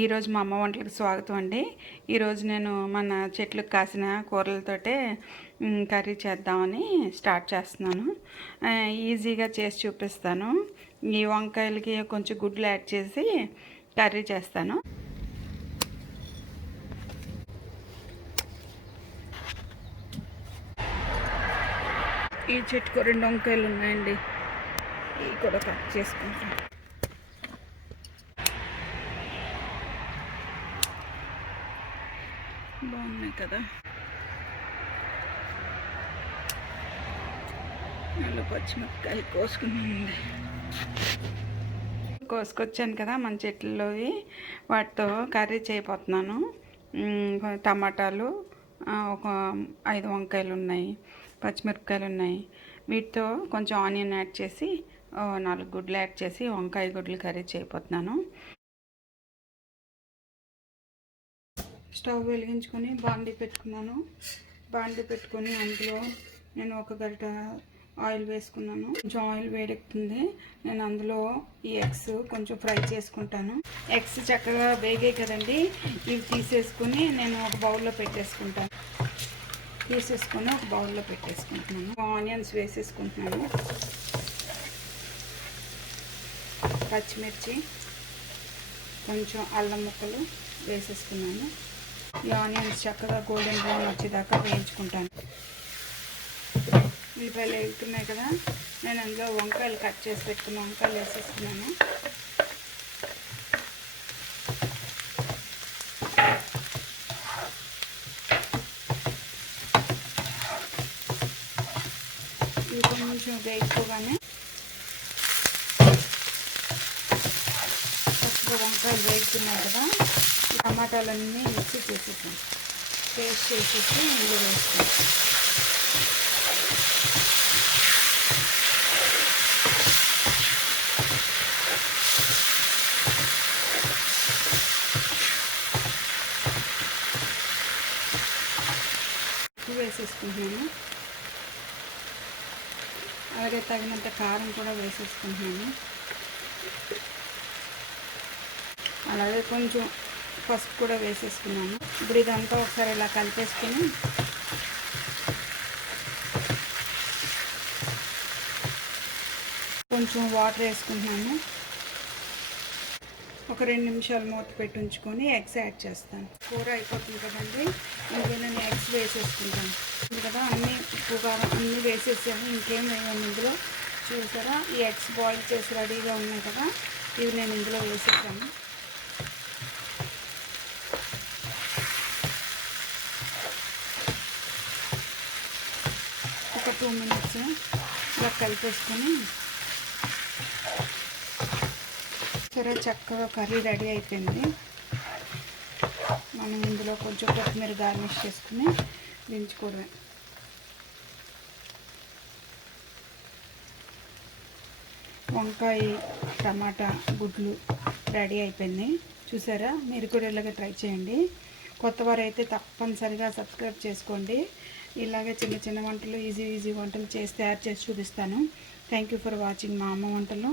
ఈరోజు మా అమ్మ వంటలకు స్వాగతం అండి. ఈరోజు నేను మన చెట్లకు కాసిన కూరలతోటే కర్రీ చేద్దామని స్టార్ట్ చేస్తున్నాను. ఈజీగా చేసి చూపిస్తాను. ఈ వంకాయలకి కొంచెం గుడ్లు యాడ్ చేసి కర్రీ చేస్తాను. ఈ చెట్టుకు 2 వంకాయలు ఉన్నాయండి. ఇవి కూడా కట్ చేసుకుంటాను. బాగున్నాయి కదా. నల్ల పచ్చిమిరపకాయ కోసుకొచ్చాను కదా మన చెట్లలోవి, వాటితో కర్రీ చేయబోతున్నాను. టమాటాలు, ఒక 5 వంకాయలు ఉన్నాయి, పచ్చిమిరపకాయలు ఉన్నాయి. వీటితో కొంచెం ఆనియన్ యాడ్ చేసి 4 గుడ్లు యాడ్ చేసి వంకాయ గుడ్లు కర్రీ చేయబోతున్నాను. స్టవ్ వెలిగించుకొని బాండీ పెట్టుకున్నాను. బాండీ పెట్టుకొని అందులో నేను ఒక గరిట ఆయిల్ వేసుకున్నాను. కొంచెం ఆయిల్ వేడెక్కుతుంది. నేను అందులో ఈ ఎగ్స్ కొంచెం ఫ్రై చేసుకుంటాను. ఎగ్స్ చక్కగా వేగాయి కదండి, ఇవి తీసేసుకొని నేను ఒక బౌల్లో పెట్టేసుకుంటాను. ఒక బౌల్లో పెట్టేసుకుంటున్నాను. ఆనియన్స్ వేసేసుకుంటున్నాను. పచ్చిమిర్చి, కొంచెం అల్లం ముక్కలు వేసేసుకున్నాను. ఈ ఆనియన్స్ చక్కగా గోల్డెన్ బ్రౌన్ వచ్చేదాకా వేయించుకుంటాను. ఉల్లిపాయలు వేగుతున్నాయి కదా, నేను అందులో వంకాయలు కట్ చేసి పెట్టుకున్న వంకాయలు వేసేసుకున్నాను. ఇవి కొంచెం వేసుకోగానే చక్కగా వంకాయలు వేగుతున్నాయి కదా, టమాటాలన్నీ మిక్సీ చేసేసాం, పేస్ట్ చేసేసి ఇందులో వేస్తాం. వేసేసుకుంటున్నాను. అలాగే తగినంత కారం కూడా వేసేసుకుంటున్నాను. అలాగే కొంచెం పసుపు కూడా వేసేసుకున్నాను. ఇప్పుడు ఇదంతా ఒకసారి ఇలా కలిపేసుకొని కొంచెం వాటర్ వేసుకుంటున్నాను. ఒక 2 నిమిషాలు మూత పెట్టి ఉంచుకొని ఎగ్స్ యాడ్ చేస్తాను. కూర అయిపోతుంది కదండి, ఇందులో నేను ఎగ్స్ వేసేసుకుంటాను కదా. అన్నీ ఉప్పు కారం అన్నీ వేసేసాను, ఇంకేం వేయాలి ఇందులో. చూసారా, ఈ ఎగ్స్ బాయిల్ చేసి రెడీగా ఉన్నాయి కదా, ఇవి నేను ఇందులో వేసేసాను. ఒక 2 మినిట్స్ ఇలా కలిపేసుకొని సరే, చక్కగా కర్రీ రెడీ అయిపోయింది. మనం ఇందులో కొంచెం కొత్తిమీర గార్నిష్ చేసుకుని దించుకోవడమే. వంకాయ, టమాటా, గుడ్లు రెడీ అయిపోయింది. చూసారా, మీరు కూడా ఇలాగే ట్రై చేయండి. కొత్తవారు అయితే తప్పనిసరిగా సబ్స్క్రైబ్ చేసుకోండి. ఇలాగే చిన్న చిన్న వంటలు, ఈజీ వంటలు తయారు చేసి చూపిస్తాను. థ్యాంక్ యూ ఫర్ వాచింగ్ మా అమ్మ వంటలు.